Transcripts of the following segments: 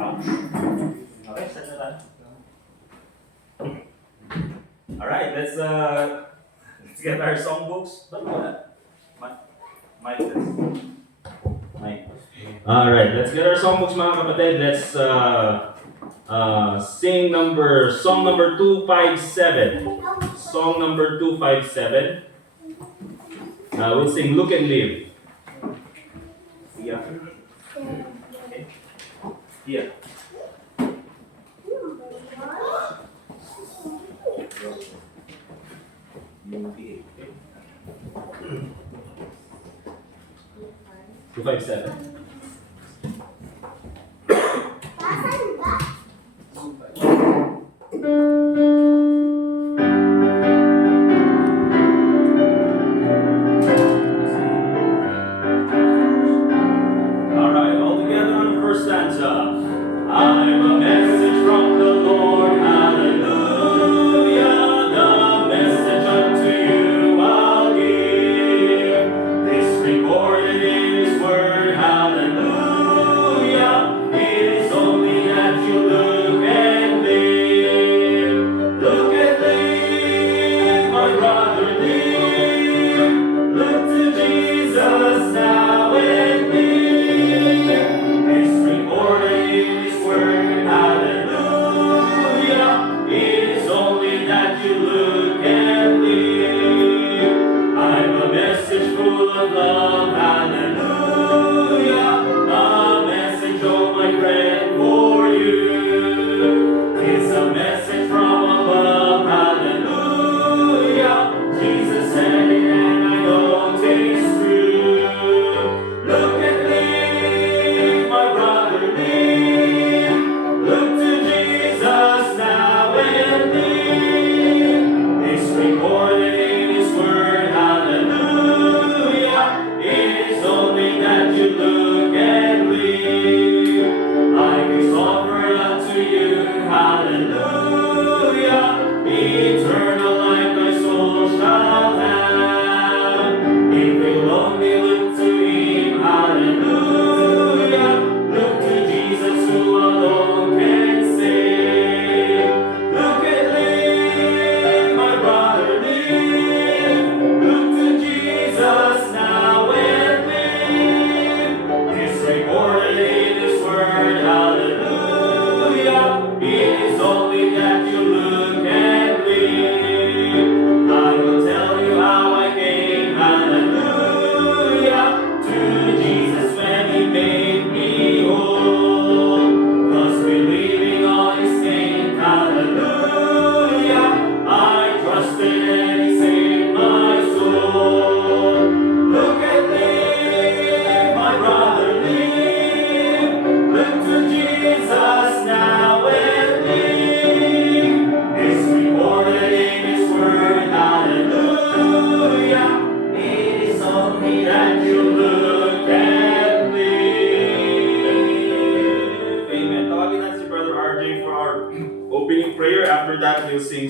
Ouch. Okay, set na tayo. Alright, let's get our songbooks. Ba't wala? Mic test. Mic. Alright, let's get our songbooks mga kapatid. Let's sing song number 257. Song number 257. We'll sing Look and Live. Yeah. Okay. Yeah. Okay. 257.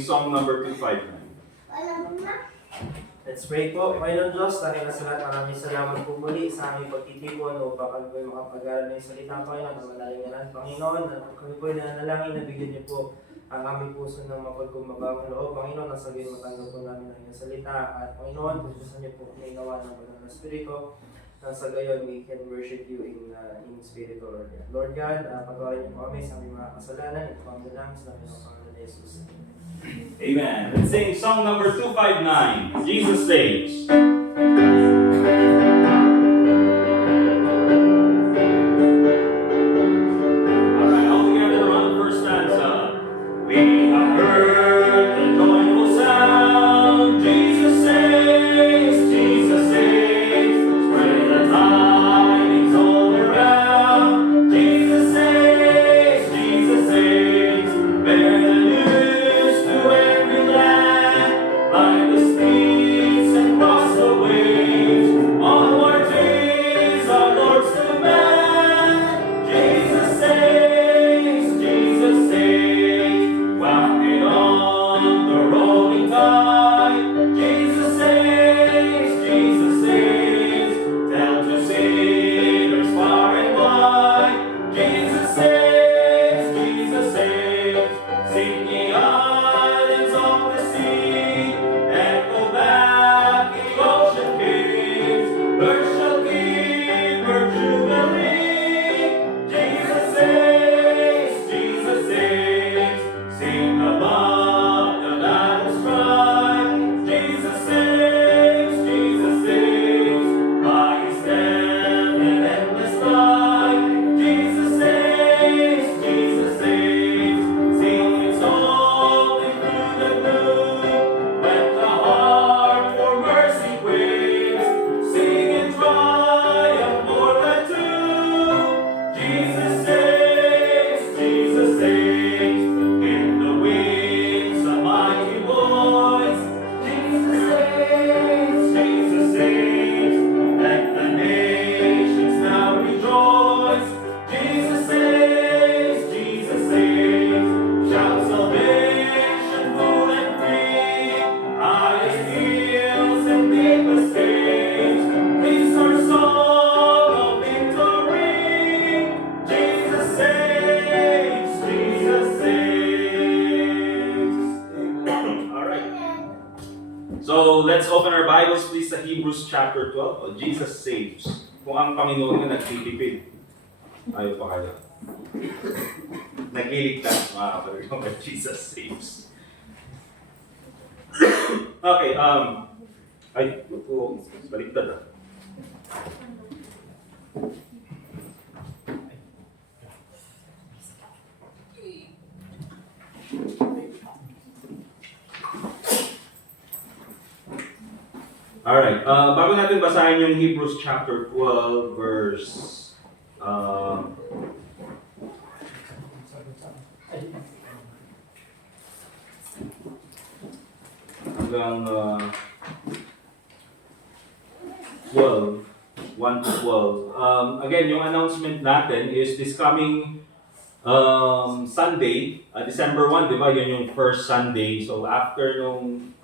Song number 259. Let's pray po. Panginoon Diyos, tanging na sa lahat, maraming salamat po muli sa aming pagtitipon upang kami po ay makapag-aral ng salita, Panginoon, ang manalinganan, Panginoon. Kami po ay nanalangin na bigyan niyo po ang aming puso ng mapagkumabawang loob, Panginoon, nang sabihin matanggap po namin ang iyong salita. At Panginoon, pususan niyo po may nawa ng Banal na Espiritu, nang sa gayon we can worship you in spirit, Lord. Lord God, pagawain niyo po kami sa aming mga kasalanan. Ito po ang dalangin sa aming mga Panginoon Jesus. Amen. Let's sing song number 259. Jesus Saves. All Hebrews chapter 12, Jesus saves. Kung ang Panginoon nga nagtitipid, ayaw pa kayo. Nagliligtas, mga kapatid, Jesus saves. Okay, ay, baliktad ah. Alright, bago natin basahin yung Hebrews chapter 12 verse hanggang 12, 1 to 12. Again, yung announcement natin is this coming Sunday, December 1, di ba? Yun yung first Sunday. So after nung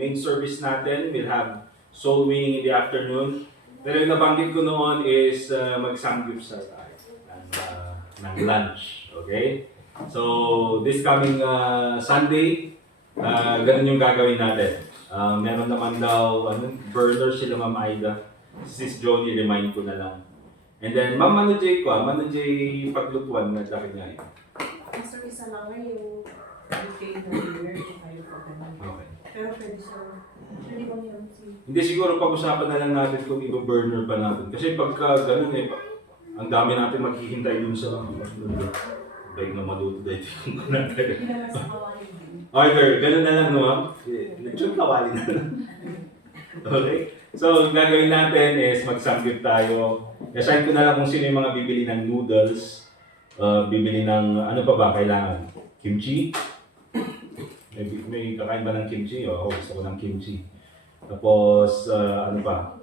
main service natin, we'll have soul winning in the afternoon. Pero yung nabanggit ko noon is mag-sangyup sa ng lunch. Okay? So this coming Sunday, ganun yung gagawin natin. Meron naman daw burner sila Ma'am Aida. Sis Johnny, remind ko na lang. And then Ma'am Manu J ko, Manu J paglutuan na laki niya. Pastor, isa lang nga yung UK na dinner kung kayo pa ganun. Okay. Pero pwede sa... Pwede ko niya si... Hindi, siguro pag-usapan na lang natin kung i-burner pa natin. Kasi pagka ganun ang dami natin maghihintay dun sa bag na maluto dahil tingin ko natin. Hindi naman sa kawali din. Okay, ganun na lang no ma'am. Lechon kawali na lang. Okay? So, ang gagawin natin is mag-samgyup tayo. Assign ko na lang kung sino yung mga bibili ng noodles. Bibili ng, ano pa ba kailangan? Kimchi? May kakain ba ng kimchi? Oo, gusto ko ng kimchi. Tapos, ano pa?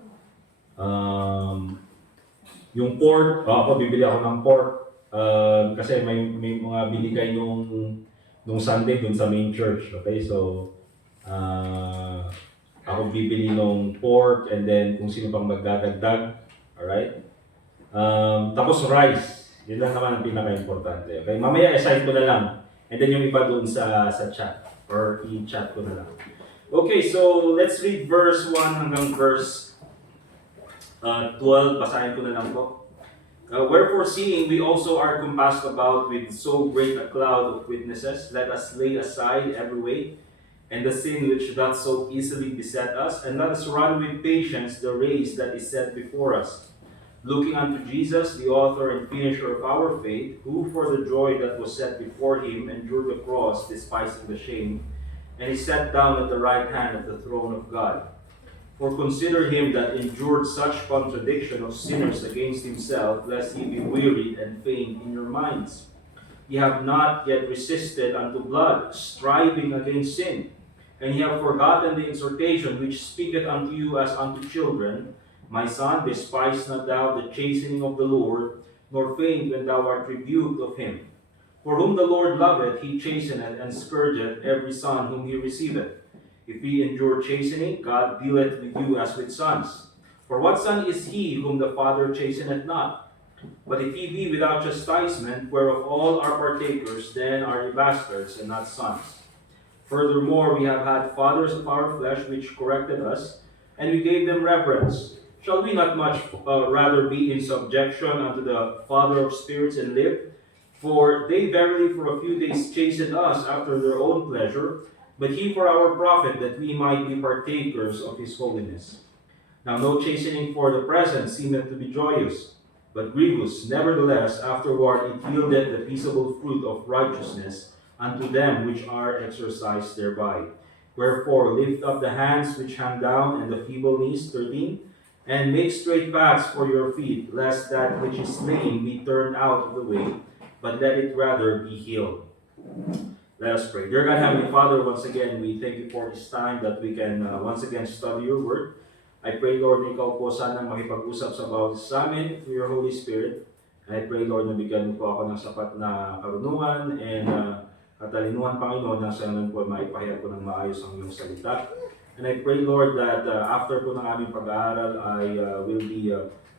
Yung pork, ako bibili ako ng pork. Kasi may mga binigay nung Sunday dun sa main church. Okay, so ako bibili ng pork and then kung sino pang magdadagdag. Alright? Tapos rice. Yun lang naman ang pinaka-importante. Okay, mamaya aside ko na lang. And then yung iba dun sa chat. Or i-chat ko na lang. Okay, so let's read verse 1 hanggang verse 12. Basahin ko na lang po. Wherefore seeing we also are compassed about with so great a cloud of witnesses, let us lay aside every weight and the sin which doth so easily beset us, and let us run with patience the race that is set before us, looking unto Jesus, the author and finisher of our faith, who for the joy that was set before him endured the cross, despising the shame, and is set down at the right hand of the throne of God. For consider him that endured such contradiction of sinners against himself, lest ye be wearied and faint in your minds. Ye have not yet resisted unto blood, striving against sin. And ye have forgotten the exhortation which speaketh unto you as unto children. My son, despise not thou the chastening of the Lord, nor faint when thou art rebuked of him. For whom the Lord loveth, he chasteneth and scourgeth every son whom he receiveth. If ye endure chastening, God dealeth with you as with sons. For what son is he whom the Father chasteneth not? But if ye be without chastisement, whereof all are partakers, then are ye bastards and not sons. Furthermore, we have had fathers of our flesh which corrected us, and we gave them reverence. Shall we not much rather be in subjection unto the Father of spirits and live? For they verily for a few days chastened us after their own pleasure, but he for our profit, that we might be partakers of his holiness. Now no chastening for the present seemeth to be joyous, but grievous. Nevertheless, afterward it yieldeth the peaceable fruit of righteousness unto them which are exercised thereby. Wherefore lift up the hands which hang down, and the feeble knees, 13, and make straight paths for your feet, lest that which is lame be turned out of the way, but let it rather be healed. Let us pray. Dear God, Heavenly Father, once again, we thank you for this time that we can once again study your word. I pray, Lord, na ikaw po sana makipag-usap sa bawat sa amin through your Holy Spirit. And I pray, Lord, na bigyan mo po ako ng sapat na karunungan and katalinuhan, Panginoon, na sa po maipahayag ko ng maayos ang iyong salita. And I pray, Lord, that after po ng aming pag-aaral, I will be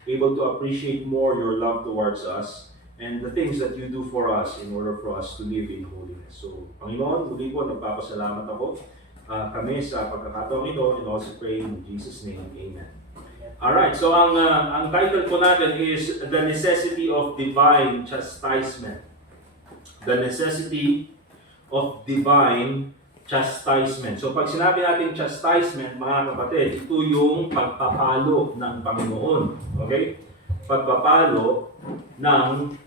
able to appreciate more your love towards us and the things that you do for us in order for us to live in holiness. So, Panginoon, muli po, nagpapasalamat ako kami sa pagkakataong ito, and also pray in Jesus' name, Amen. Alright, so ang title po natin is The Necessity of Divine Chastisement. The Necessity of Divine Chastisement. So pag sinabi natin chastisement, mga kapatid, ito yung pagpapalo ng Panginoon. Okay? Pagpapalo ng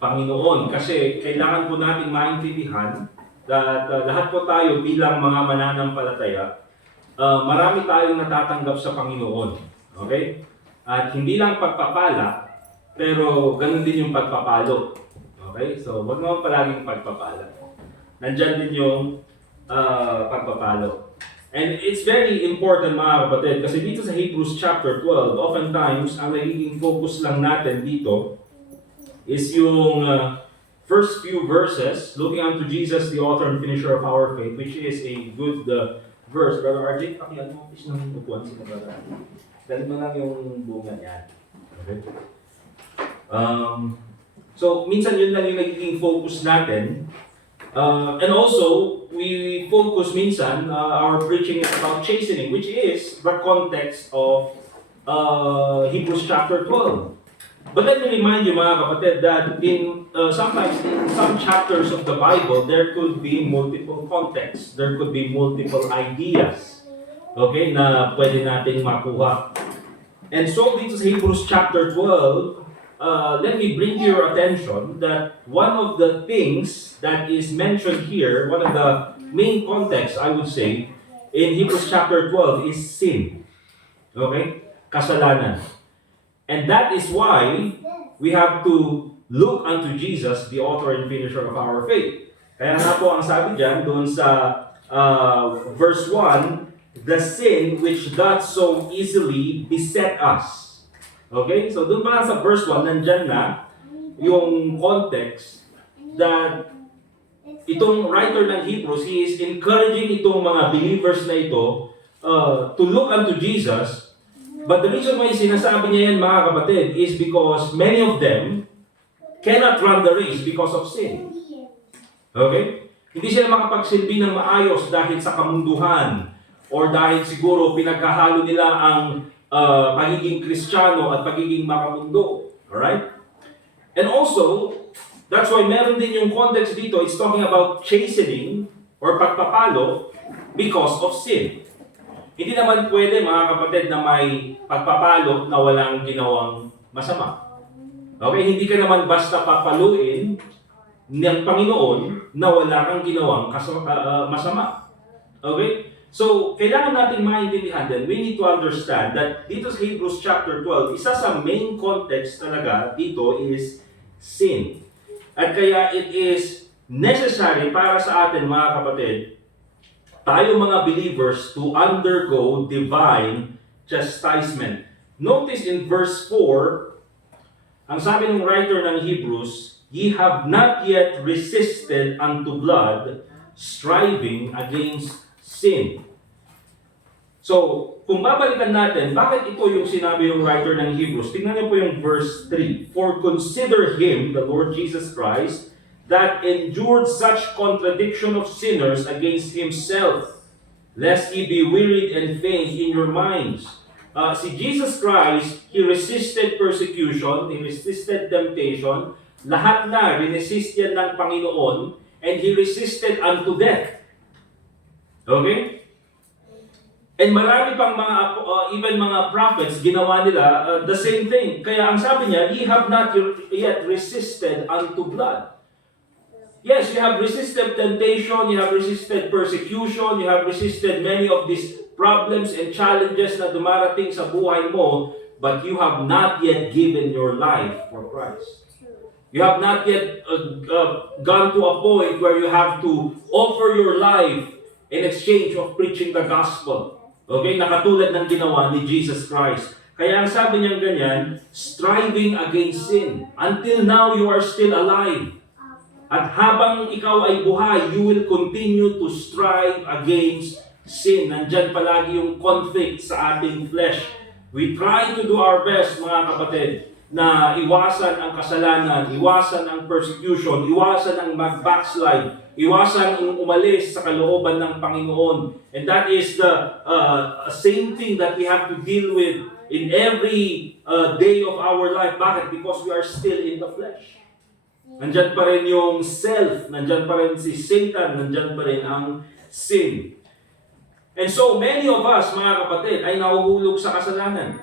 Panginoon. Kasi kailangan po natin maintindihan that lahat po tayo bilang mga mananampalataya, marami tayong natatanggap sa Panginoon. Okay? At hindi lang pagpapala, pero ganun din yung pagpapalo. Okay? So, wag naman palaging pagpapala. Nandyan din yung pagpapalo. And it's very important, mga kapatid, kasi dito sa Hebrews chapter 12, oftentimes, ang nagiging focus lang natin dito is yung first few verses, looking unto Jesus, the author and finisher of our faith, which is a good verse. Brother RJ, pakihan mo, please, ng upuan sila, brother. Ganito lang yung bunga niya. Okay? So, minsan yun lang yung nagiging focus natin. And also, we focus minsan, our preaching is about chastening, which is the context of Hebrews chapter 12. But let me remind you, mga kapatid, that sometimes in some chapters of the Bible, there could be multiple contexts. There could be multiple ideas. Okay, na pwede nating makuha. And so, dito sa Hebrews chapter 12, let me bring to your attention that one of the things that is mentioned here, one of the main contexts, I would say, in Hebrews chapter 12 is sin. Okay? Kasalanan. And that is why we have to look unto Jesus, the author and finisher of our faith. Kaya nga po ang sabi dyan, doon sa verse 1, the sin which doth so easily beset us. Okay? So doon pa lang sa verse 1, nandyan na yung context that itong writer ng Hebrews, he is encouraging itong mga believers na ito to look unto Jesus. But the reason why sinasabi niya yan, mga kapatid, is because many of them cannot run the race because of sin. Okay? Hindi sila makapagsilbi ng maayos dahil sa kamunduhan or dahil siguro pinaghahalo nila ang pagiging Kristiyano at pagiging makamundo. Alright? And also, that's why meron din yung context dito, it's talking about chastening or pagpapalo because of sin. Hindi naman pwede, mga kapatid, na may pagpapalo na walang ginawang masama. Okay? Hindi ka naman basta papaluin ng Panginoon na wala kang ginawang masama. Okay? So, kailangan natin maintindihan din, we need to understand that dito sa Hebrews chapter 12, isa sa main context talaga dito is sin. At kaya it is necessary para sa atin, mga kapatid, tayo mga believers to undergo divine chastisement. Notice in verse 4, ang sabi ng writer ng Hebrews, ye have not yet resisted unto blood, striving against sin. So, kung babalikan natin, bakit ito yung sinabi ng writer ng Hebrews? Tingnan niyo po yung verse 3. For consider him, the Lord Jesus Christ, that endured such contradiction of sinners against himself, lest ye be wearied and faint in your minds. Si Jesus Christ, he resisted persecution, he resisted temptation, lahat na rinesist yan ng Panginoon, and he resisted unto death. Okay? And marami pang mga, even mga prophets, ginawa nila the same thing. Kaya ang sabi niya, ye have not yet resisted unto blood. Yes, you have resisted temptation, you have resisted persecution, you have resisted many of these problems and challenges na dumarating sa buhay mo, but you have not yet given your life for Christ. You have not yet gone to a point where you have to offer your life in exchange of preaching the gospel. Okay, nakatulad ng ginawa ni Jesus Christ. Kaya ang sabi niya ganyan, striving against sin. Until now, you are still alive. At habang ikaw ay buhay, you will continue to strive against sin. Nandyan palagi yung conflict sa ating flesh. We try to do our best, mga kapatid, na iwasan ang kasalanan, iwasan ang persecution, iwasan ang mag-backslide, iwasan ang umalis sa kalooban ng Panginoon. And that is the same thing that we have to deal with in every day of our life. Bakit? Because we are still in the flesh. Nandyan pa rin yung self, nandyan pa rin si Satan, nandyan pa rin ang sin. And so many of us, mga kapatid, ay nahuhulog sa kasalanan.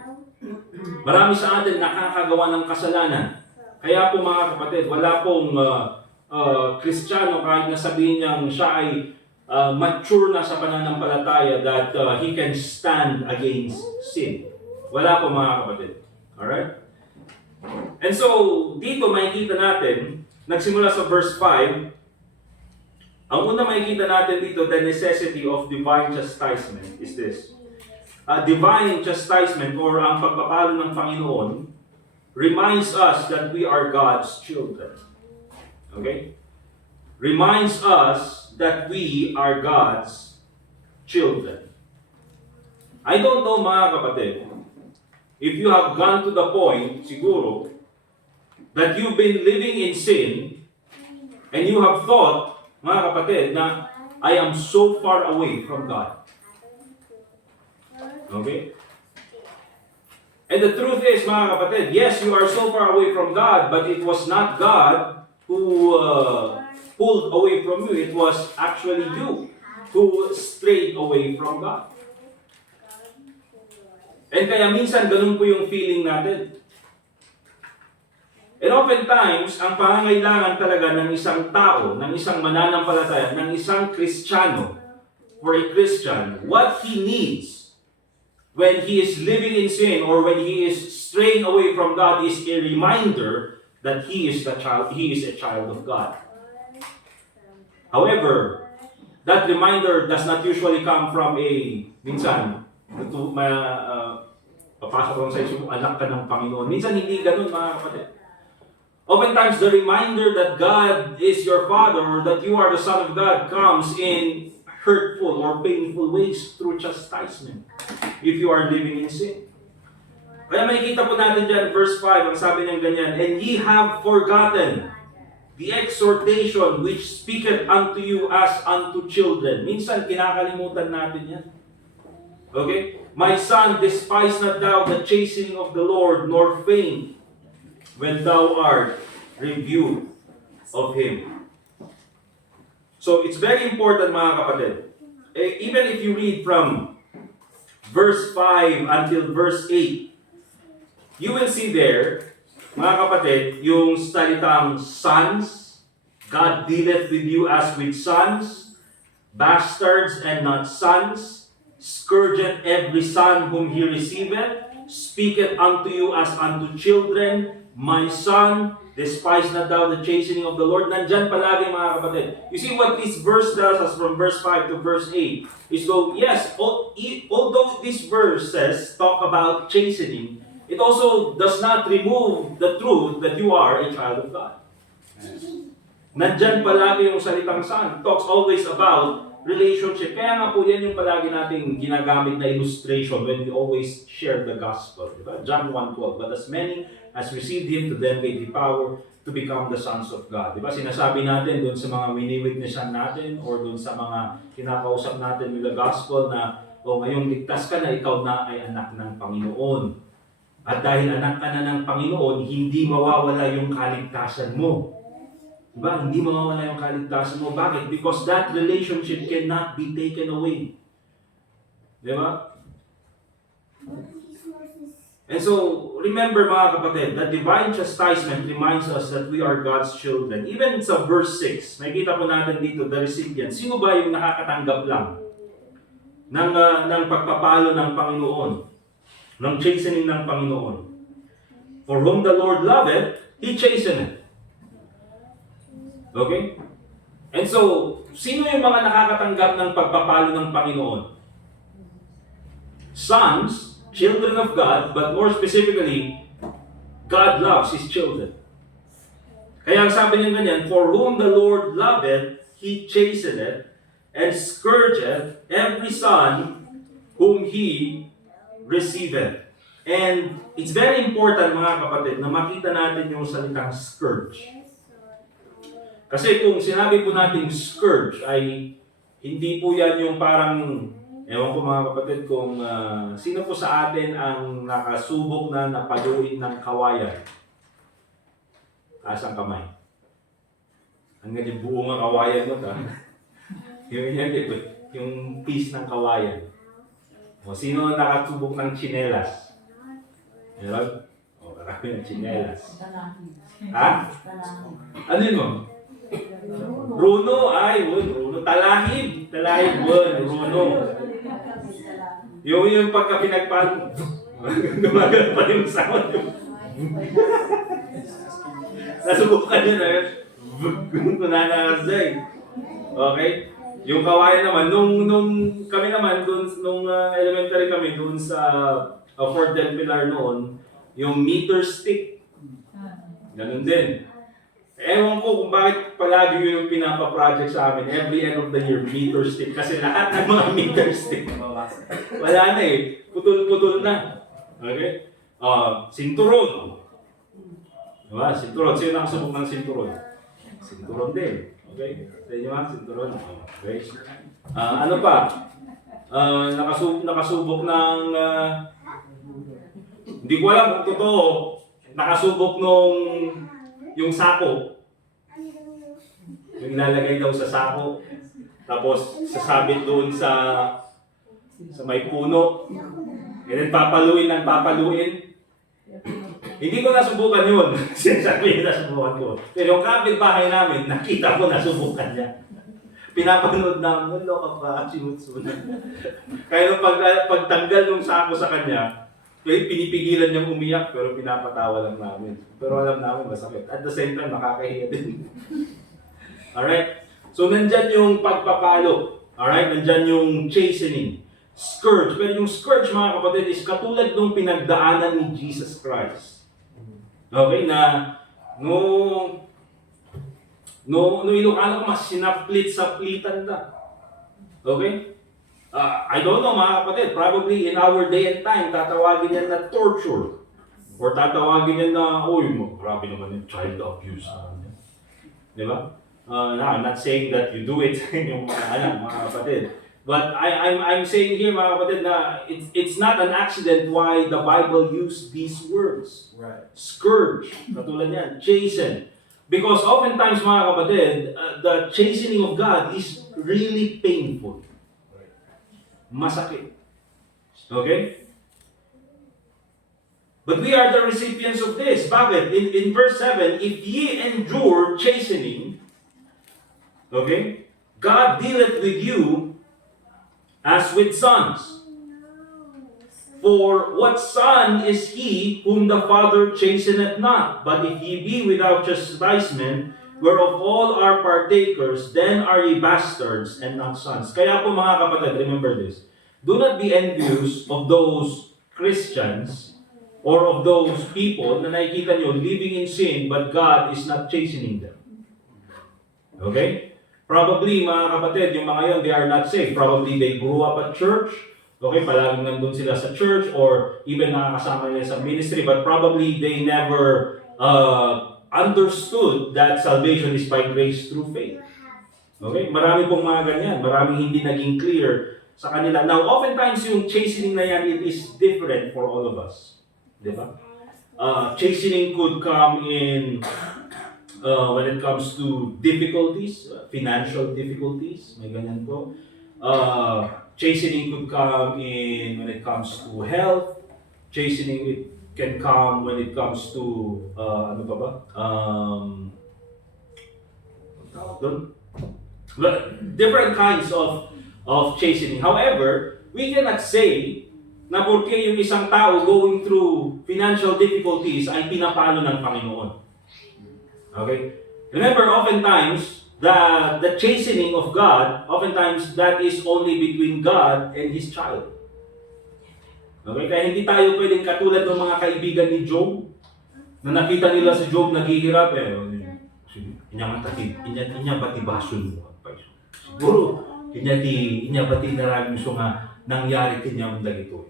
Marami sa atin nakakagawa ng kasalanan. Kaya po mga kapatid, wala pong Kristiyano kahit na sabihin niyang siya ay mature na sa pananampalataya that he can stand against sin. Wala po mga kapatid. Alright? And so, dito makikita natin, nagsimula sa verse 5, ang una makikita natin dito, the necessity of divine chastisement is this. Divine chastisement or ang pagpapalo ng Panginoon reminds us that we are God's children. Okay? Reminds us that we are God's children. I don't know mga kapatid, if you have gone to the point, siguro, that you've been living in sin and you have thought, mga kapatid, na I am so far away from God. Okay? And the truth is, mga kapatid, yes, you are so far away from God, but it was not God who pulled away from you. It was actually you who strayed away from God. And kaya minsan ganun po yung feeling natin. And oftentimes, ang pangangailangan talaga ng isang tao, ng isang mananampalataya, ng isang Kristiyano, for a Christian, what he needs when he is living in sin or when he is straying away from God is a reminder that he is a child of God. However, that reminder does not usually come from minsan, papasok lang sa isip mo, anak ka ng Panginoon. Minsan hindi ganun mga kapatid. Oftentimes, the reminder that God is your Father or that you are the Son of God comes in hurtful or painful ways through chastisement if you are living in sin. Kaya makikita po natin dyan, verse 5, ang sabi niya ganyan, and ye have forgotten the exhortation which speaketh unto you as unto children. Minsan, kinakalimutan natin yan. Okay? My son, despise not thou the chastening of the Lord, nor faint when thou art rebuked of Him. So, it's very important mga kapatid. Even if you read from verse 5 until verse 8, you will see there, mga kapatid, yung salitang sons, God dealeth with you as with sons, bastards and not sons, scourgeth every son whom he receiveth, speaketh unto you as unto children, my son, despise not thou the chastening of the Lord. Nandyan palagi mga kapatid. You see what this verse does us from verse 5 to verse 8 is though, yes, although this verse says, talk about chastening, it also does not remove the truth that you are a child of God. Nandyan palagi yung salitang son. It talks always about relationship. Kaya nga po yan yung palagi nating ginagamit na illustration when we always share the gospel. Diba? John 1:12, but as many as received Him, to them gave He power to become the sons of God. Diba? Sinasabi natin doon sa mga wini-witnessan natin or doon sa mga kinakausap natin with the gospel na ngayong ligtas ka na, ikaw na ay anak ng Panginoon. At dahil anak ka na ng Panginoon, hindi mawawala yung kaligtasan mo. Diba? Hindi mawawala yung kaligtasan mo. Bakit? Because that relationship cannot be taken away. Diba? And so, remember mga kapatid, that divine chastisement reminds us that we are God's children. Even sa verse 6, nakikita po natin dito, the recipient. Sino ba yung nakakatanggap lang ng pagpapalo ng Panginoon? Ng chastening ng Panginoon? For whom the Lord loveth, He chasteneth. Okay? And so, sino yung mga nakakatanggap ng pagpapalo ng Panginoon? Sons, children of God, but more specifically, God loves His children. Kaya ang sabi niya ganyan, for whom the Lord loveth, He chasteneth, and scourgeth every son whom He receiveth. And it's very important mga kapatid na makita natin yung salitang scourge. Kasi kung sinabi po natin scourge ay hindi po yan yung parang Ewan ko mga kapatid kung sino po sa atin ang nakasubok na napaluin ng kawayan. Taas ang kamay. Hanggang yung buong ang kawayan mo ta. yung piece ng kawayan. O sino ang nakasubok ng tsinelas? Meron? O marami ng tsinelas. Ha? Ano yun mo? Bruno, ay, Bruno. Talahib. Talahib, Bruno. Yung pagka pinagpan, gumagal pa yung sound. Nasubukan yun na yun. Kunanakasay. Okay? Yung kawayan naman, nung kami naman, nung elementary kami, doon sa Fort Del Pilar noon, yung meter stick. Ganun din. Ewan ko kung bakit palagi yun yung pinapa-project sa amin. Every end of the year, meter stick. Kasi lahat ng mga meter stick, wala na eh. Putol-putol na. Okay? Sinturon. Diba? Sinturon. Sino nakasubok ng sinturon? Sinturon din. Okay? Sa inyo ha? Sinturon. Okay? Ano pa? Nakasubok ng... hindi ko alam kung totoo. Nakasubok nung... yung sako. Yung ilalagay daw sa sako. Tapos sasabit doon sa may puno. And then papaluin ng papaluin. Hindi ko nasubukan yun. Sinasabi na nasubukan ko. Pero yung kapitbahay namin, nakita ko nasubukan niya. Pinapanood na, wala ka pa, sinutsunan. Kaya nung pagtanggal ng sako sa kanya, pinipigilan niyang umiyak pero pinapatawa lang namin. Pero alam namin masakit. At the same time, nakakahiya din. Alright? So, nandyan yung pagpapalo. Alright? Nandyan yung chastening. Scourge. Pero yung scourge, mga kapatid, is katulad nung pinagdaanan ni Jesus Christ. Okay? Na, no Ilocano ko mas sinaplit-saplitan na. Okay? I don't know mga kapatid, probably in our day and time, tatawagin yan na torture. Or tatawagin yan na, grabe naman yung child abuse. Di ba? I'm not saying that you do it yung mga kapatid. But I'm saying here mga kapatid na it's not an accident why the Bible used these words. Right. Scourge, katulad yan, chasten. Because oftentimes mga kapatid, the chastening of God is really painful. Masakit. Okay? But we are the recipients of this. Bakit? In verse 7, if ye endure chastening, okay, God dealeth with you as with sons. For what son is he whom the Father chasteneth not? But if ye be without chastisement, whereof all are partakers, then are ye bastards and not sons. Kaya po mga kapatid, remember this. Do not be envious of those Christians or of those people na nakikita nyo living in sin but God is not chastening them. Okay? Probably mga kapatid, yung mga yon, they are not saved. Probably they grew up at church. Okay, palaging nandun sila sa church or even nakakasama nila sa ministry, but probably they never understood that salvation is by grace through faith. Okay? Marami pong mga ganyan. Maraming hindi naging clear sa kanila. Now, oftentimes yung chastening na yan, it is different for all of us. Diba? Chastening could come in when it comes to difficulties, financial difficulties. May ganyan po. Chastening could come in when it comes to health. Chastening it can come when it comes to ano pa ba? Different kinds of chastening. However, we cannot say na porque yung isang tao going through financial difficulties ay pinapalo ng Panginoon. Okay? Remember, oftentimes the chastening of God, oftentimes that is only between God and His child. Okay? Kaya hindi tayo pwedeng katulad ng mga kaibigan ni Job, na nakita nila si Job naghihirap, inya bati basun mo. Siguro, inya bati naraming so nga nangyari kanyang dagito.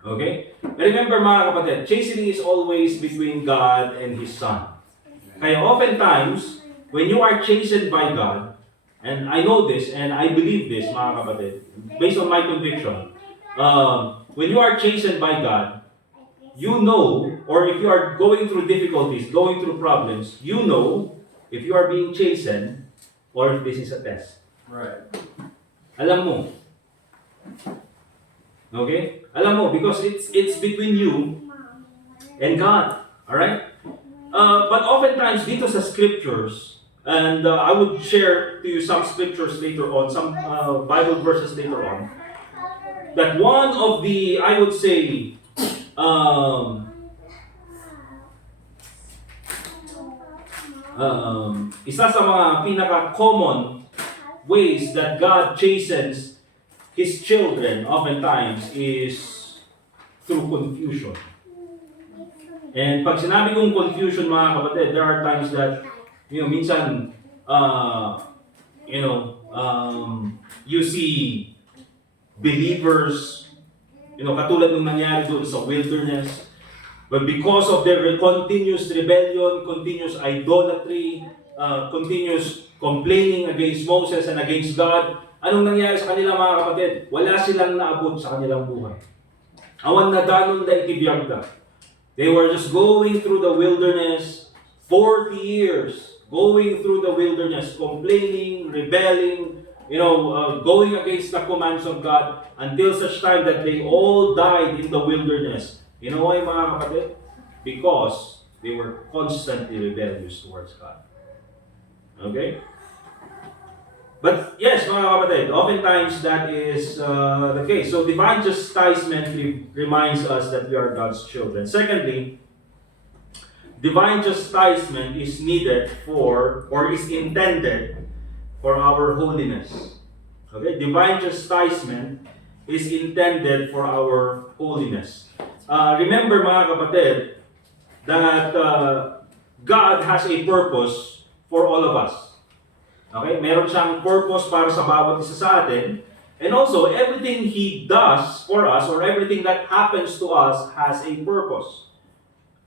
Okay? Remember mga kapatid, chastening is always between God and His Son. Kaya oftentimes, when you are chastened by God, and I know this, and I believe this, mga kapatid, based on my conviction, when you are chastened by God, you know, or if you are going through difficulties, going through problems, you know if you are being chastened or if this is a test. Right. Alam mo. Okay? Alam mo, because it's between you and God. Alright? But oftentimes, dito sa scriptures, and I would share to you some scriptures later on, some Bible verses later on, that one of the, I would say, isa sa mga pinaka-common ways that God chastens His children oftentimes is through confusion. And pag sinabi kong confusion, mga kapatid, there are times that, minsan, you see believers, katulad ng nangyari doon sa wilderness, but because of their continuous rebellion, continuous idolatry, continuous complaining against Moses and against God, anong nangyari sa kanila, mga kapatid? Wala silang naabot sa kanilang buhay. Awan na danon na itibiyagda. They were just going through the wilderness, 40 years, going through the wilderness, complaining, rebelling, going against the commands of God, until such time that they all died in the wilderness. You know why, mga kapatid? Because they were constantly rebellious towards God. Okay? But yes, mga kapatid, oftentimes that is the case. So divine chastisement reminds us that we are God's children. Secondly, divine chastisement is needed for, or is intended for our holiness. Okay? Divine chastisement is intended for our holiness. Remember, mga kapatid, that God has a purpose for all of us. Okay? Meron siyang purpose para sa bawat isa sa atin. And also, everything He does for us, or everything that happens to us, has a purpose.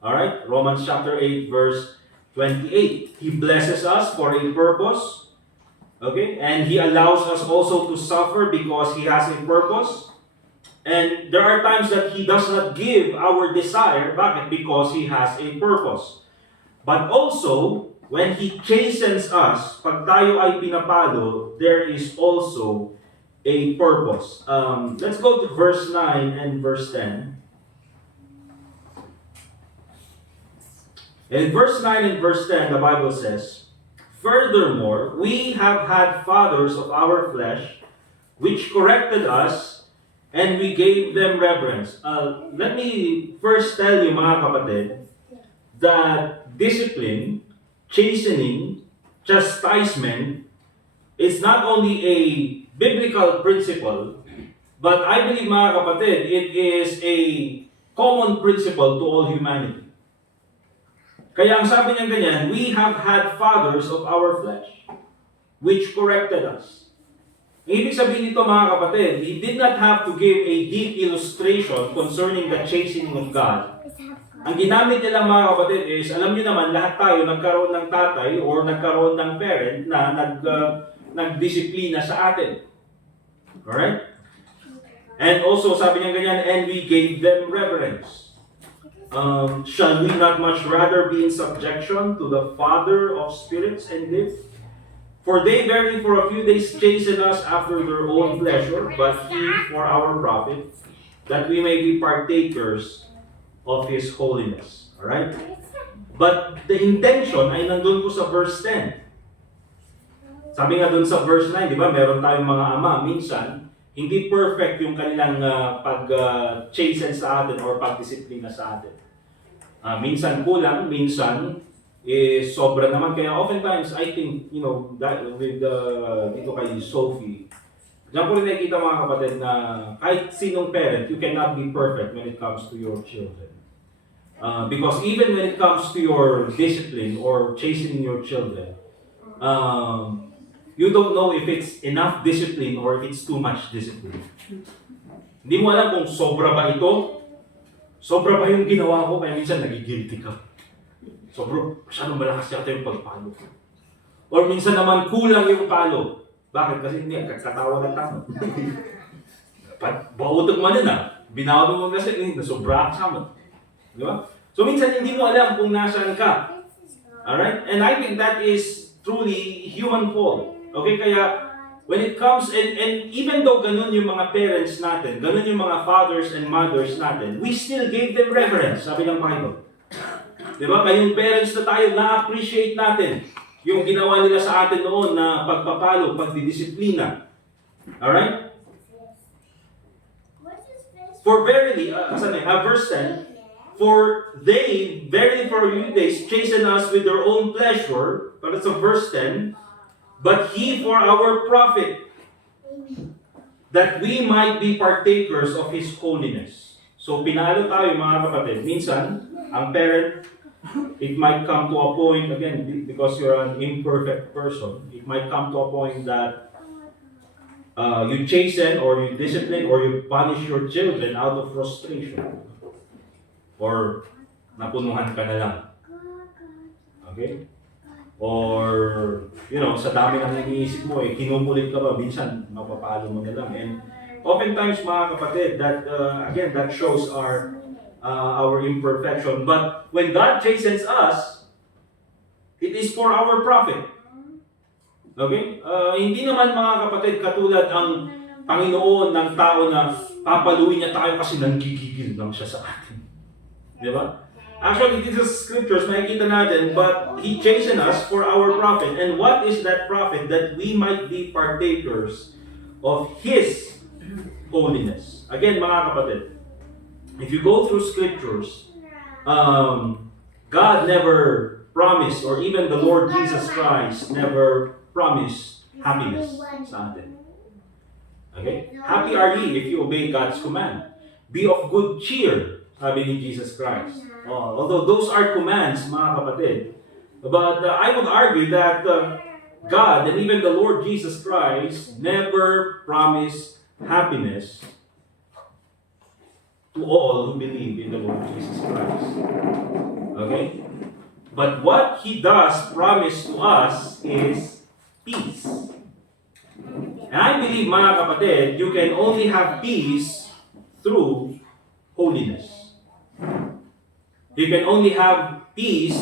Alright? Romans chapter 8, verse 28. He blesses us for a purpose. Okay? And He allows us also to suffer because He has a purpose. And there are times that He does not give our desire. Bakit? Because He has a purpose. But also, when He chastens us, pag tayo ay pinapalo, there is also a purpose. Let's go to verse 9 and verse 10. In verse 9 and verse 10, the Bible says, "Furthermore, we have had fathers of our flesh, which corrected us, and we gave them reverence." Let me first tell you, mga kapatid, that discipline, chastening, chastisement is not only a biblical principle, but I believe, mga kapatid, it is a common principle to all humanity. Kaya ang sabi niya ganyan, we have had fathers of our flesh, which corrected us. Ibig sabihin nito, mga kapatid, he did not have to give a deep illustration concerning the chastening of God. Ang ginamit nila, mga kapatid, is, alam niyo naman, lahat tayo nagkaroon ng tatay or nagkaroon ng parent na nagdisiplina sa atin. Alright? And also, sabi niya ganyan, and we gave them reverence. Shall we not much rather be in subjection to the Father of spirits and live? For they verily for a few days chasten us after their own pleasure, but He for our profit, that we may be partakers of His holiness. Alright? But the intention ay nandun po sa verse 10. Sabi nga dun sa verse 9, di ba, meron tayong mga ama, minsan, hindi perfect yung kanilang pag-chasten sa atin or pag-disiplina sa atin. Minsan kulang, minsan sobra naman. Kaya oftentimes, I think, that with dito kay Sophie, diyan ko rin nakikita, mga kapatid, na kahit sinong parent, you cannot be perfect when it comes to your children. Because even when it comes to your discipline or chastening your children, you don't know if it's enough discipline or if it's too much discipline. Hindi mo alam kung sobra ba ito, sobra ba yung ginawa ko, kaya minsan nagigilty ka. Sobra, masyadong malakas yata yung pagpalo. Or minsan naman kulang yung palo. Bakit? Kasi hindi, katawa ng tama. Bautog man yun Binawag mo kasi, nasobra ka mo. Di ba? So minsan hindi mo alam kung nasaan ka. Alright? And I think that is truly human fault. Okay? Kaya, when it comes, and even though ganun yung mga parents natin, ganun yung mga fathers and mothers natin, we still gave them reverence, sabi ng Bible. Di ba? Kayong parents na tayo, na-appreciate natin yung ginawa nila sa atin noon na pagpapalo, pagdidisiplina. Alright? For verily, verse 10, for they, verily for you days, chasten us with their own pleasure, but it's a verse 10, but he for our profit, that we might be partakers of His holiness. So, pinalo tayo mga kapatid. Minsan, ang parent, it might come to a point, again, because you're an imperfect person, it might come to a point that you chasten or you discipline or you punish your children out of frustration. Or napunuhan ka na lang. Okay? Or, sa dami ng iniisip mo, kinukulit ka ba, minsan mapapalo mo na lang. And oftentimes, mga kapatid, that, again, that shows our imperfection. But when God chastens us, it is for our profit. Okay? Hindi naman mga kapatid katulad ang Panginoon ng tao na papaluin niya tayo kasi nanggigigil lang siya sa atin. Di ba? Actually, these are scriptures, makikita natin, but He chastened us for our profit. And what is that profit? That we might be partakers of His holiness. Again, mga kapatid, if you go through scriptures, God never promised, or even the Lord Jesus Christ never promised happiness sa atin. Okay? Happy are ye if you obey God's command. Be of good cheer, sabi ni Jesus Christ. Although those are commands, mga kapatid, but I would argue that God and even the Lord Jesus Christ never promised happiness to all who believe in the Lord Jesus Christ. Okay? But what He does promise to us is peace. And I believe, mga kapatid, you can only have peace through holiness. You can only have peace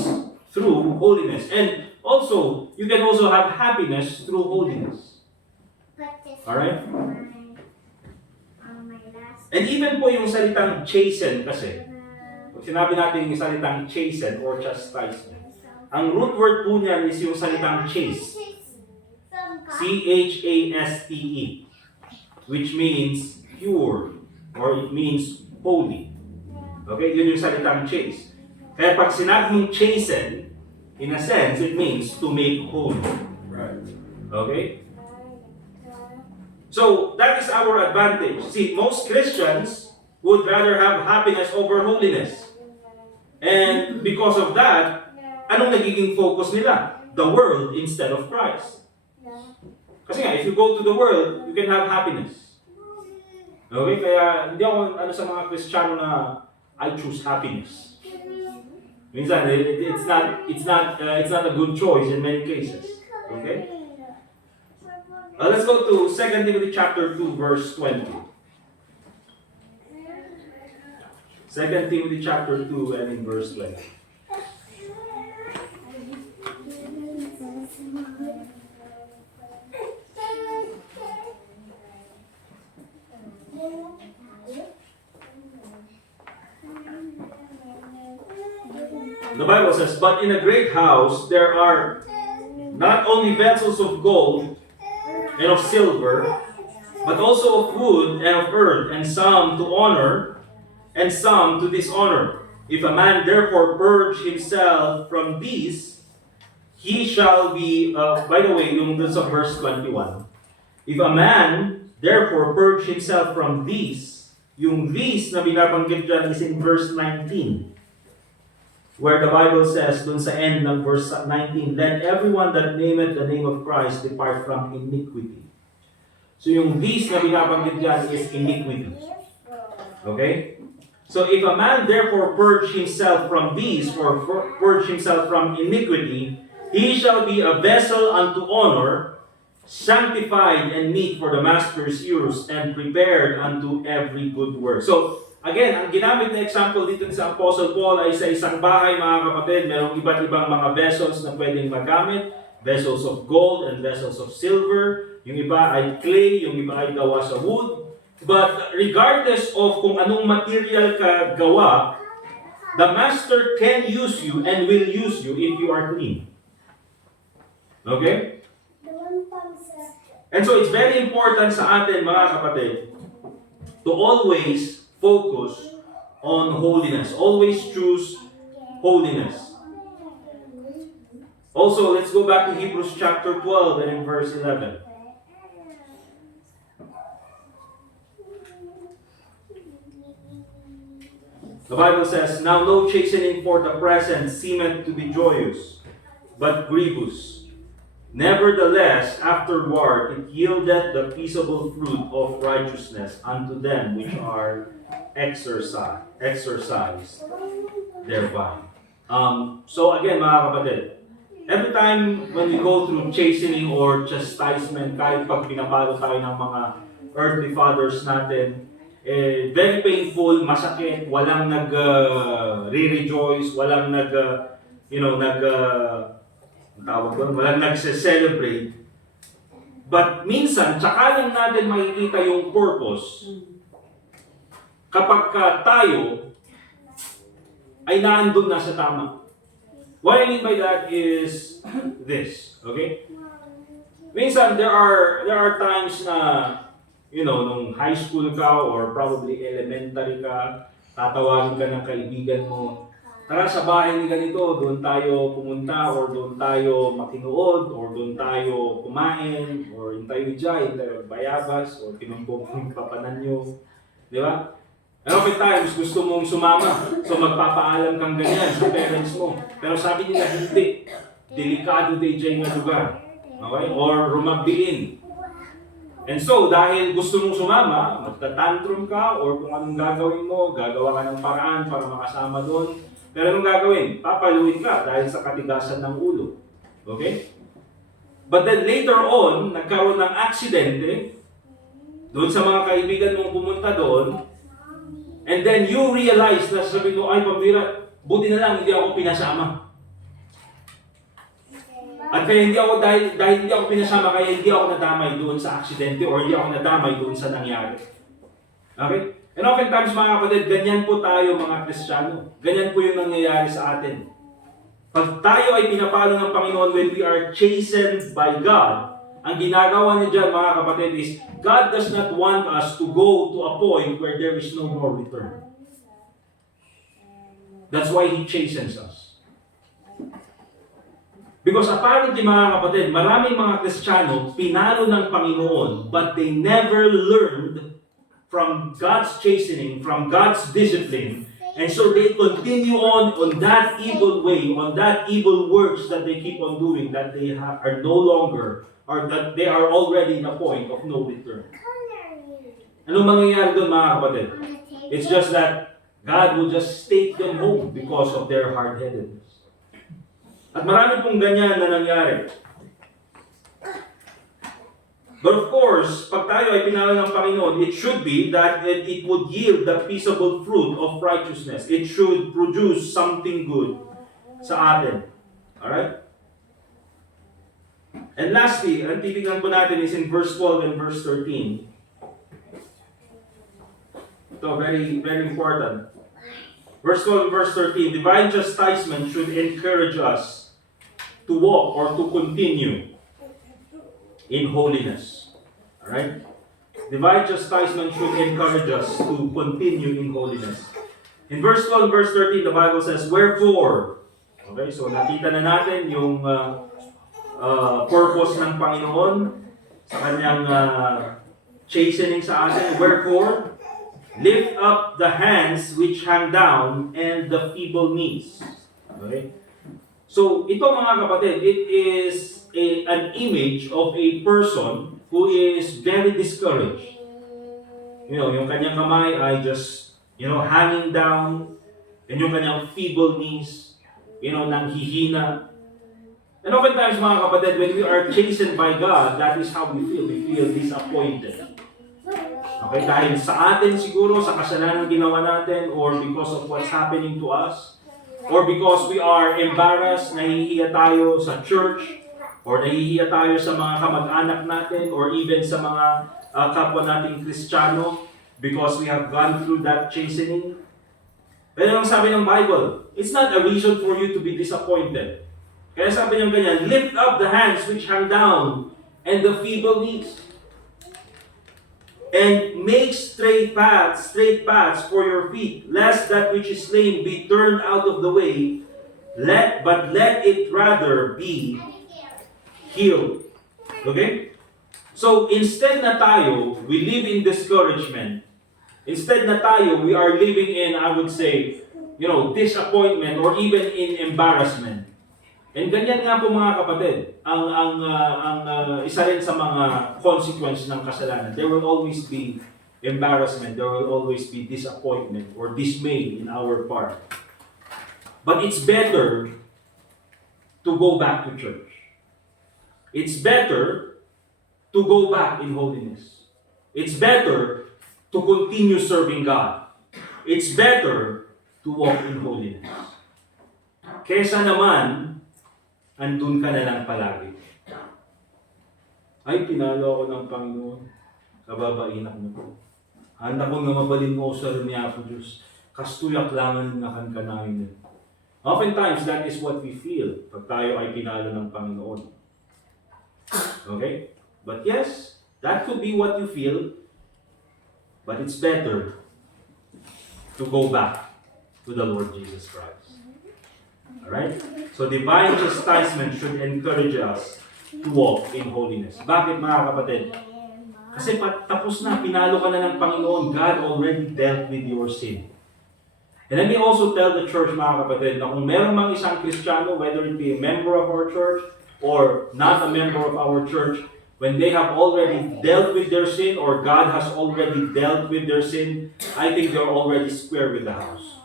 through holiness. And also, you can also have happiness through holiness. Alright? And even po yung salitang chasten kasi, pag sinabi natin yung salitang chasten or chastisement, ang root word po niyan is yung salitang chaste. C-H-A-S-T-E, which means pure, or it means holy. Okay, yun yung salitang chaste. Kaya pag sinabing chasten, in a sense, it means to make holy. Right. Okay? So, that is our advantage. See, most Christians would rather have happiness over holiness. And because of that, anong nagiging focus nila? The world instead of Christ. Kasi nga, if you go to the world, you can have happiness. Okay? Kaya hindi ako sa mga Kristiyano na I choose happiness. Minsan, it's not a good choice in many cases. Okay? Let's go to 2 Timothy chapter 2 verse 20. 2 Timothy chapter 2 and in verse 20. The Bible says, but in a great house there are not only vessels of gold and of silver, but also of wood and of earth, and some to honor, and some to dishonor. If a man therefore purge himself from these, he shall be, by the way, yung dun sa verse 21, if a man therefore purge himself from these, yung these na binabanggit dyan is in verse 19, where the Bible says, dun sa end ng verse 19, let everyone that nameth the name of Christ depart from iniquity. So yung these na binabanggit dyan is iniquity. Okay? So if a man therefore purge himself from these, or purge himself from iniquity, he shall be a vessel unto honor, sanctified and meet for the master's use, and prepared unto every good work. So, again, ang ginamit na example dito sa Apostle Paul ay sa isang bahay, mga kapatid, mayroong iba't ibang mga vessels na pwedeng magamit, vessels of gold and vessels of silver, yung iba ay clay, yung iba ay gawa sa wood. But regardless of kung anong material ka gawa, the master can use you and will use you if you are clean. Okay? And so it's very important sa atin, mga kapatid, to always focus on holiness. Always choose holiness. Also, let's go back to Hebrews chapter 12 and in verse 11. The Bible says, "Now no chastening for the present seemeth to be joyous, but grievous. Nevertheless, afterward it yieldeth the peaceable fruit of righteousness unto them which are exercised thereby." So again, mga kapatid, every time when we go through chastening or chastisement, kahit pag pinapalo tayo ng mga earthly fathers natin, very painful, masakit, walang re-rejoice, walang walang nagse-celebrate. But minsan, tsaka lang natin makikita yung purpose kapag tayo ay naandun na sa tama. What I mean by that is this, okay? Minsan, there are times na, nung high school ka or probably elementary ka, tatawagin ka ng kaibigan mo, tara sa bahay ni ganito, doon tayo pumunta, or doon tayo makinuod, or doon tayo kumain, or yung tayo dyan, yung tayo bayabas, or pinumpong papanan nyo. Di ba? And often times, gusto mong sumama, so magpapaalam kang ganyan sa parents mo. Pero sabi nila, hindi. Delikado DJ nga lugar. Okay? Or rumagdiin. And so, dahil gusto mong sumama, magtatantrum ka, or kung anong gagawin mo, gagawa ka ng paraan para makasama doon. Pero anong gagawin? Papaluin ka dahil sa katigasan ng ulo. Okay? But then later on, nagkaroon ng aksidente doon sa mga kaibigan mong pumunta doon, and then you realize na sabi mo, ay pambira, buti na lang hindi ako pinasama. At kaya dahil hindi ako pinasama, kaya hindi ako nadamay doon sa aksidente or hindi ako nadamay doon sa nangyari. Okay? And oftentimes, mga kapatid, ganyan po tayo mga Kristiyano. Ganyan po yung nangyayari sa atin. Pag tayo ay pinapalo ng Panginoon when we are chastened by God, ang ginagawa niya dyan, mga kapatid, is God does not want us to go to a point where there is no more return. That's why He chastens us. Because apparently, mga kapatid, maraming mga Kristiyano pinalo ng Panginoon, but they never learned from God's chastening, from God's discipline, and so they continue on that evil way, on that evil works that they keep on doing, that they are no longer, or that they are already in a point of no return. Anong mangyayari doon, mga kapatid? It's just that God will just take them home because of their hard-headedness. At marami pong ganyan na nangyari. But of course, pag tayo ay pinalo ng Panginoon, it should be that it would yield the peaceable fruit of righteousness. It should produce something good sa atin. Alright? And lastly, ang titignan po natin is in verse 12 and verse 13. Ito, very, very important. Verse 12 and verse 13, divine chastisement should encourage us to walk or to continue in holiness. Alright? Divine chastisement should encourage us to continue in holiness. In verse 12 and verse 13, the Bible says, wherefore, okay, so nakita na natin yung purpose ng Panginoon sa kanyang chastening sa atin. Wherefore, lift up the hands which hang down and the feeble knees. Okay? So, ito mga kapatid, it is an image of a person who is very discouraged. Yung kanyang kamay ay just, hanging down, and yung kanyang feeble knees, nanghihina. And oftentimes, mga kapatid, when we are chastened by God, that is how we feel. We feel disappointed. Okay, dahil sa atin siguro, sa kasalanan ginawa natin, or because of what's happening to us, or because we are embarrassed, nahihiya tayo sa church, or nahihiya tayo sa mga kamag-anak natin, or even sa mga kapwa nating Kristiyano, because we have gone through that chastening. Pero ang sabi ng Bible, it's not a reason for you to be disappointed. Kaya sabi niya ganyan, lift up the hands which hang down and the feeble knees. And make straight paths for your feet, lest that which is lame be turned out of the way, but let it rather be healed. Okay? So, instead na tayo, we live in discouragement. Instead na tayo, we are living in, I would say, disappointment or even in embarrassment. And ganyan nga po mga kapatid, ang isa rin sa mga consequence ng kasalanan. There will always be embarrassment, there will always be disappointment or dismay in our part. But it's better to go back to church. It's better to go back in holiness. It's better to continue serving God. It's better to walk in holiness. Kesa naman, andun ka na lang palagi. Ay, pinalo ako ng Panginoon. Kababainak mo ko. Handa ko nga mabalin mo sa niya po Diyos. Kastuyak langan nga kan kanayin. Oftentimes, that is what we feel pag tayo ay pinalo ng Panginoon. Okay? But yes, that could be what you feel. But it's better to go back to the Lord Jesus Christ. Alright? So divine chastisement should encourage us to walk in holiness. Bakit mga kapatid? Kasi tapos na, pinalo ka na ng Panginoon. God already dealt with your sin. And let me also tell the church mga kapatid na kung meron mang isang Kristiyano, whether it be a member of our church or not a member of our church, when they have already dealt with their sin or God has already dealt with their sin, I think they're already square with the house.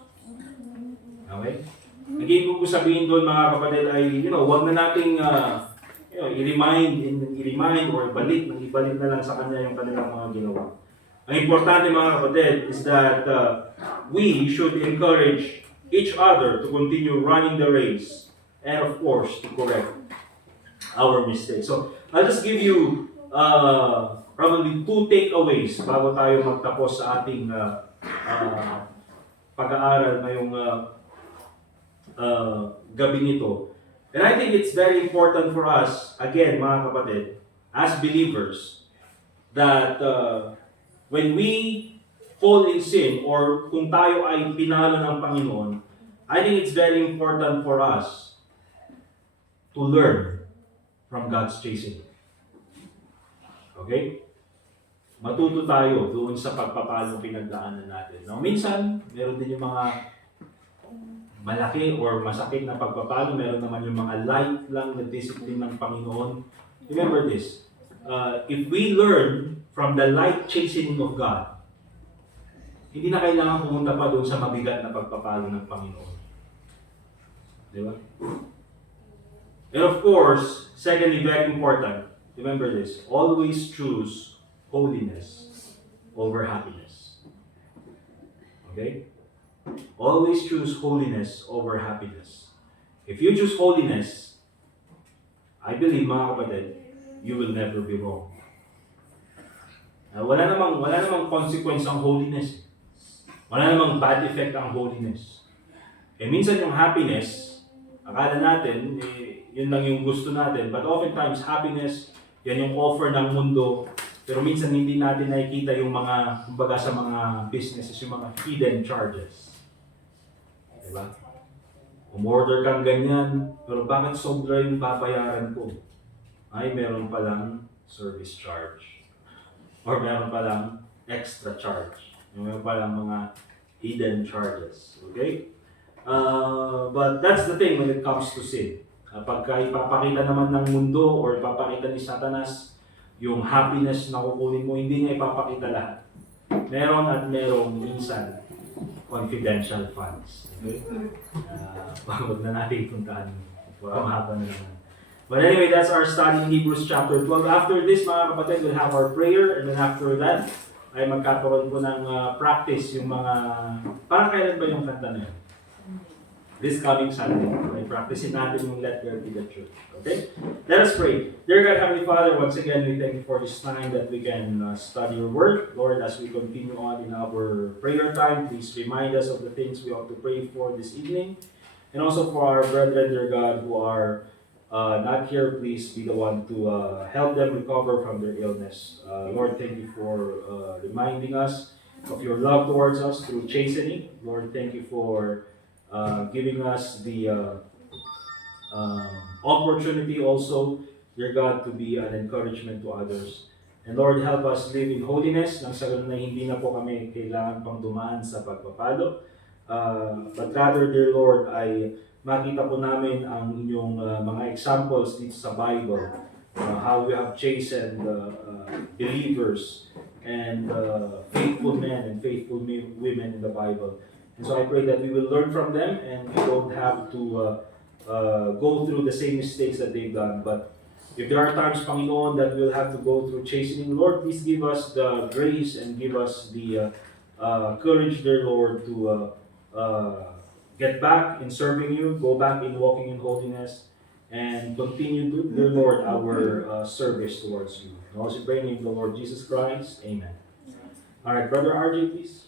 Okay? Naging ko sabihin doon mga kapatid ay, wag na nating i-remind or ibalik na lang sa kanya yung kanilang mga ginawa. Ang importante mga kapatid is that we should encourage each other to continue running the race and of course to correct our mistakes. So, I'll just give you probably 2 takeaways bago tayo magtapos sa ating pag-aaral ngayong gabi nito. And I think it's very important for us, again mga kapatid, as believers, that when we fall in sin or kung tayo ay pinalo ng Panginoon, I think it's very important for us to learn from God's chastening. Okay? Matuto tayo doon sa pagpapalong pinagdaanan natin. Now, minsan, meron din yung mga malaki or masakit na pagpapalo. Meron naman yung mga light lang na discipline ng Panginoon. Remember this. If we learn from the light chastening of God, hindi na kailangan pumunta pa doon sa mabigat na pagpapalo ng Panginoon. Di ba? And of course, secondly, very important, remember this, always choose holiness over happiness. Okay? Always choose holiness over happiness. If you choose holiness, I believe mga kapatid, you will never be wrong. Wala namang consequence ang holiness. Wala namang bad effect ang holiness. Minsan yung happiness, akala natin, yun lang yung gusto natin. But oftentimes, happiness, yan yung offer ng mundo. Pero minsan hindi natin nakikita yung mga, kumbaga sa mga businesses, yung mga hidden charges. Diba? Umorder kang ganyan, pero bakit sobra yung babayaran ko? Ay, meron palang service charge. Or meron palang extra charge. Meron palang mga hidden charges. Okay? But that's the thing when it comes to sin. Pagka ipapakita naman ng mundo or ipapakita ni Satanas yung happiness na kukunin mo, hindi niya ipapakita lahat. Meron at merong minsan confidential funds. Okay? Huwag na natin puntahan. Mahaba na naman. But anyway, that's our study in Hebrews chapter 12. After this, mga kapatid, we'll have our prayer. And then after that, ay magkakaroon po ng practice yung mga... Parang kailan ba yung kanta na yun? This coming Sunday. May practicein natin yung Let There Be the Church. Okay? Let us pray. Dear God, Heavenly Father, once again, we thank you for this time that we can study your word. Lord, as we continue on in our prayer time, please remind us of the things we ought to pray for this evening. And also for our brethren, dear God, who are not here, please be the one to help them recover from their illness. Lord, thank you for reminding us of your love towards us through chastening. Lord, thank you for giving us the opportunity also, dear God, to be an encouragement to others. And Lord, help us live in holiness nang sa ganun na hindi na po kami kailangan pang dumaan sa pagpapalo. But rather, dear Lord, ay makita po namin ang inyong mga examples dito sa Bible, how you have chastened believers and faithful men and faithful women in the Bible. And so I pray that we will learn from them and we don't have to go through the same mistakes that they've done. But if there are times, Panginoon, that we'll have to go through chastening, Lord, please give us the grace and give us the courage, dear Lord, to get back in serving you, go back in walking in holiness, and continue, dear Lord, our service towards you. And also pray in the Lord Jesus Christ. Amen. All right, Brother RJ, please.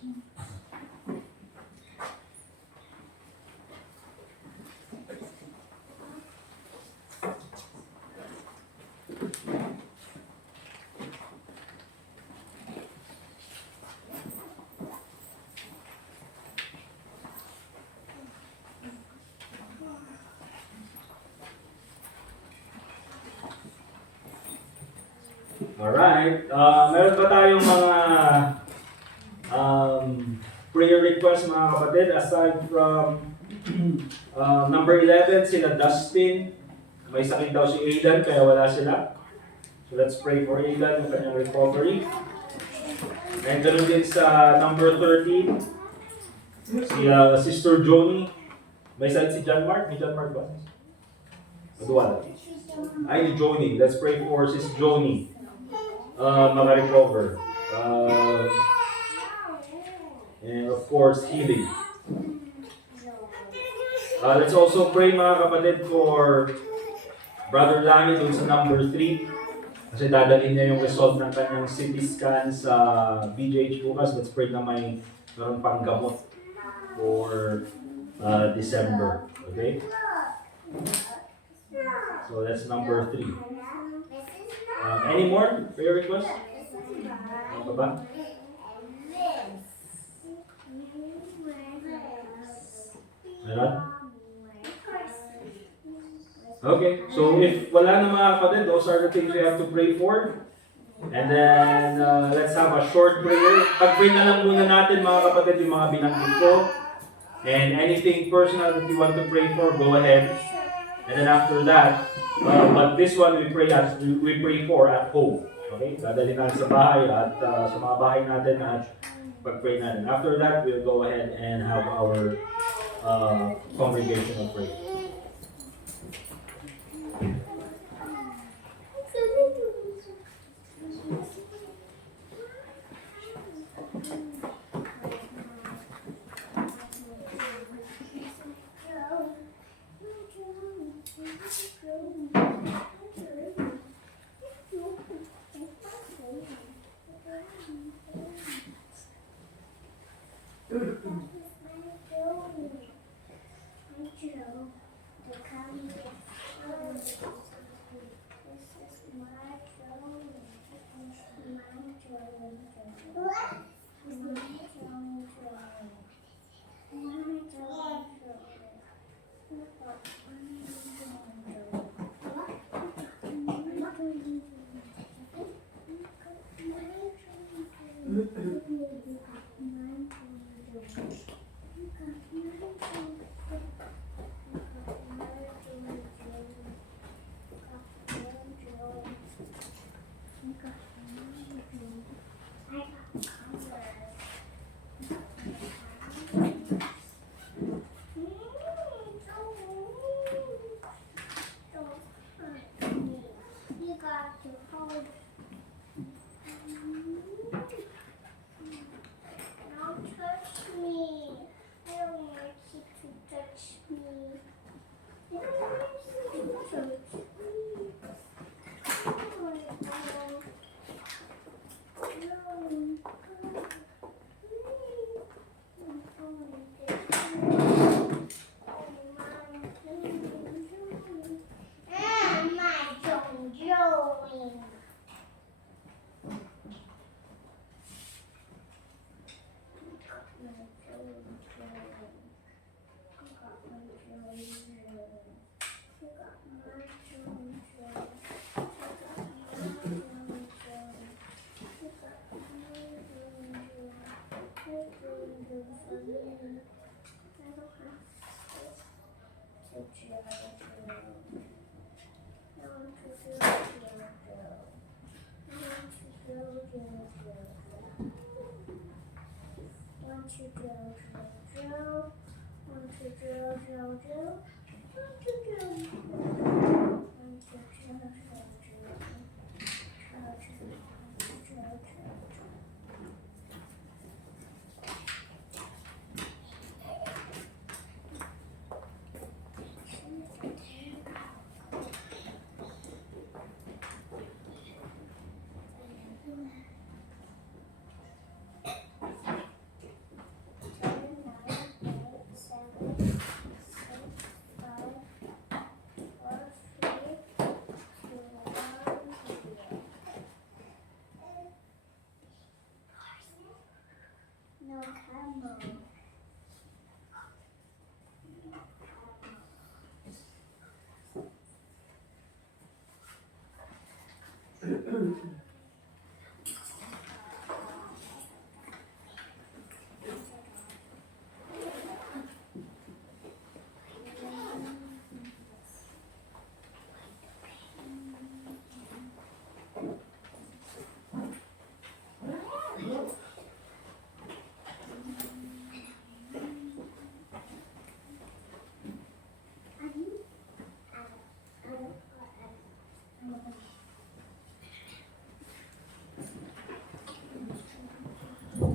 Alright, meron ba tayong mga prayer requests, mga kapatid, aside from number 11, sila Dustin, may sakit daw si Aidan kaya wala sila. So let's pray for Aidan, yung kanyang recovery. And ganoon din sa number 13, si Sister Joni, may sakit si John Mark, may John Mark ba? Maduwala. Ay, Joni, let's pray for Sis Joni. Maka-recover. And of course, healing. Let's also pray, mga kapatid, for Brother Lani dun sa number 3. Kasi dadalhin niya yung result ng kanyang CT scan sa BJH bukas. Let's pray na meron pang gamot for December. Okay? So that's number 3. Any more prayer requests? Ano ba? Meron? Okay, so if wala na mga kapatid, those are the things we have to pray for. And then, let's have a short prayer. Pag-pray na lang muna natin mga kapatid yung mga binanggit ko. And anything personal that you want to pray for, go ahead. And then after that, but this one we pray for at home. Okay? Dadalhin natin sa bahay at sa mga bahay natin at pag-pray natin. After that, we'll go ahead and have our congregational prayer.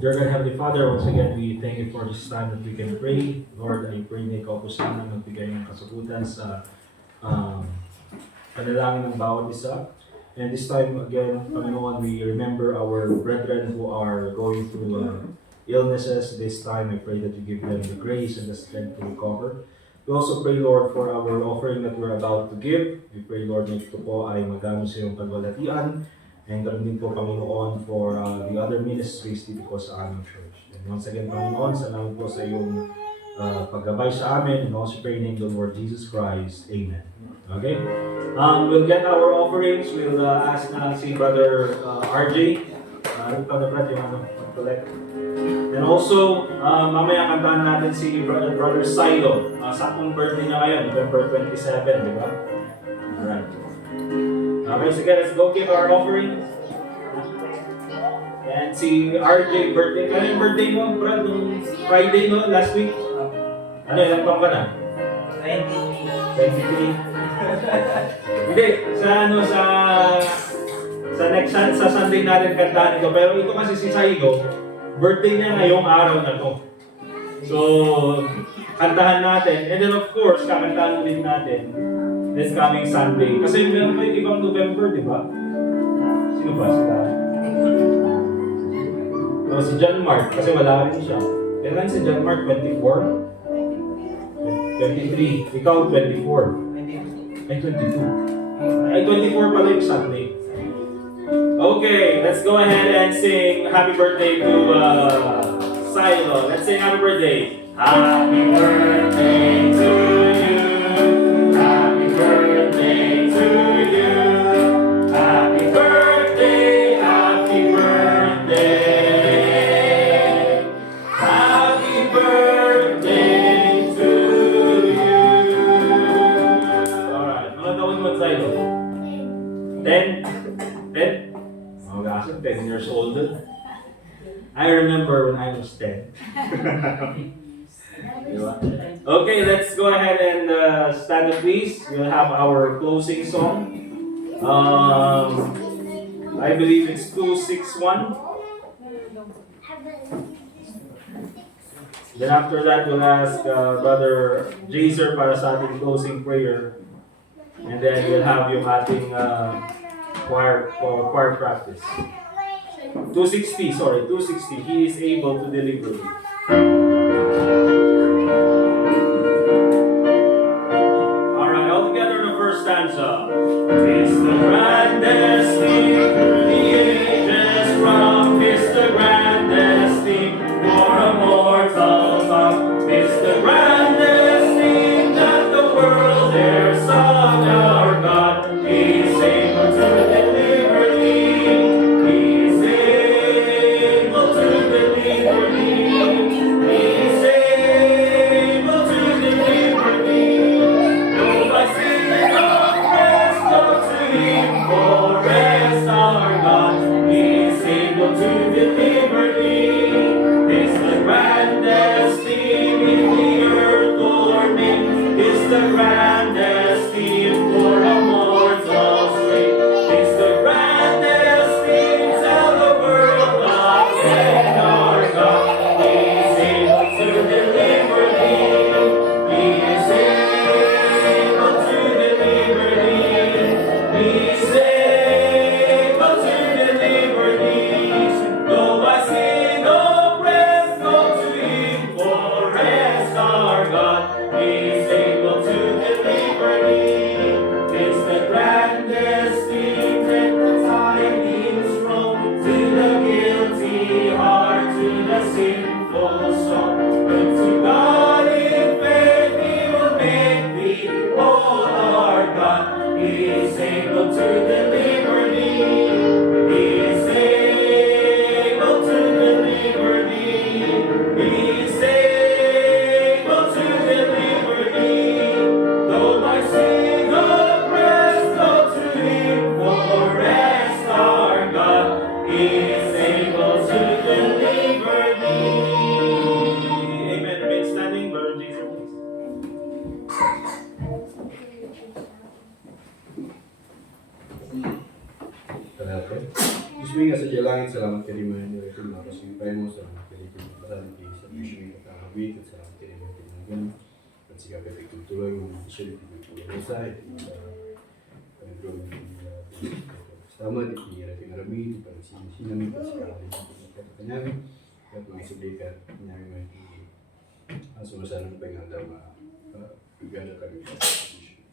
Dear God, Heavenly Father, once again, we thank you for this time that we can pray. Lord, I pray na ikaw po sana magbigay ng kasagutan sa panalangin ng bawat isa. And this time again, Panginoon, we remember our brethren who are going through illnesses. This time, I pray that you give them the grace and the strength to recover. We also pray, Lord, for our offering that we're about to give. We pray, Lord, na ito po ay magamit sa iyong pagwalatian. And ganoon din po, Panginoon, for the other ministries dito po sa aming church. And once again, Panginoon, salamat po sa iyong paggabay sa amin. And also pray in the name of the Lord Jesus Christ. Amen. Okay? We'll get our offerings. We'll ask na si Brother RJ. Brother Brad, yung mag-collect. And also, mamaya kantahan natin si Brother Silo. Saktong birthday niya ngayon, November 27, di ba? Alright. Okay, sige, let's go give our offering. And si RJ, birthday. Ano yung birthday mo, Brad? Nung Friday, no? Last week? Ano, ilang taon ka na? 23. Hindi, sa next sa Sunday natin kantahan ito. Pero ito kasi si Saigo, birthday niya ngayong araw na to. So, kantahan natin. And then of course, kakantahan ulit natin this coming Sunday. Kasi meron may ibang November, di ba? Sino ba sila? So, si John Mark, kasi wala rin siya. Kailan si John Mark? 24? 23. Ikaw, 24. Ay, 22. Ay, 24 pala yung Sunday. Okay, let's go ahead and sing happy birthday to Silo. Let's sing happy birthday. Happy birthday to you. Happy birthday to you. Happy birthday, happy birthday. Happy birthday to you. Alright, mga taon mo Silo? 10? 10? Oh, gosh, 10 years old. I remember when I was 10. Okay, let's go ahead and stand up, please. We'll have our closing song. I believe it's 261. Then after that, we'll ask Brother Jaser para sa ating closing prayer. And then we'll have yung ating choir practice. 260. He is able to deliver. Alright, all together in the first stanza. It's the grandest thing through the ages from. It's the grandest thing for a mortal tongue. It's the grandest thing that the world ever saw. Our God is able to deliver thee. He's able to deliver thee. He's able to deliver thee. Though by sin of rest, go to Him for rest. Our God is able to deliver thee. It's the grandest thing in the earth ornament. It's the grandest thing for a mortal slave. It's the grandest thing. Tell the world again. Our God is able to deliver thee. He is able to deliver thee. He is able to deliver thee. Though I sin oppressed, go to Him for rest. Our God is able to deliver thee. It's the grandest thing that the tidings from to the guilty heart, to the sinful soul. But to God in faith He will make thee whole. Our God is able to deliver thee. He is able to deliver thee. He is able to deliver thee. Though my sin oppressed, go to Him for rest. Our God is able to deliver thee. Amen. Remain standing, Brother Jesus. Talaga. Gusto nga sa langit, salamat ka rin mga direktor na kasi tayo mo, salamat ka rin mga pasalit kayo sa mission ng kakawit at salamat ka rin mga tinanggan at siya ka rin tuloy yung mission ng pinagpulang sa sa panagdrawing ng tama at pinira pinarami ito para sinami at siya ka rin mga kanyami at mga isubika kanyami mga sumasanang panganda pagana kami sa mission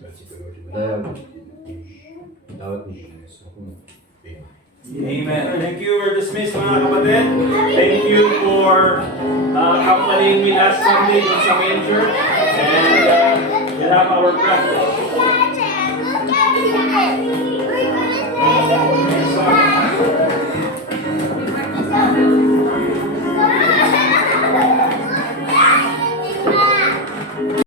at si Pagod Madaya dapat hindi na so kung Amen. Thank you. We're dismissed, mga kapatid. Thank you for accompanying me last Sunday in sa manger. And we'll have our practice.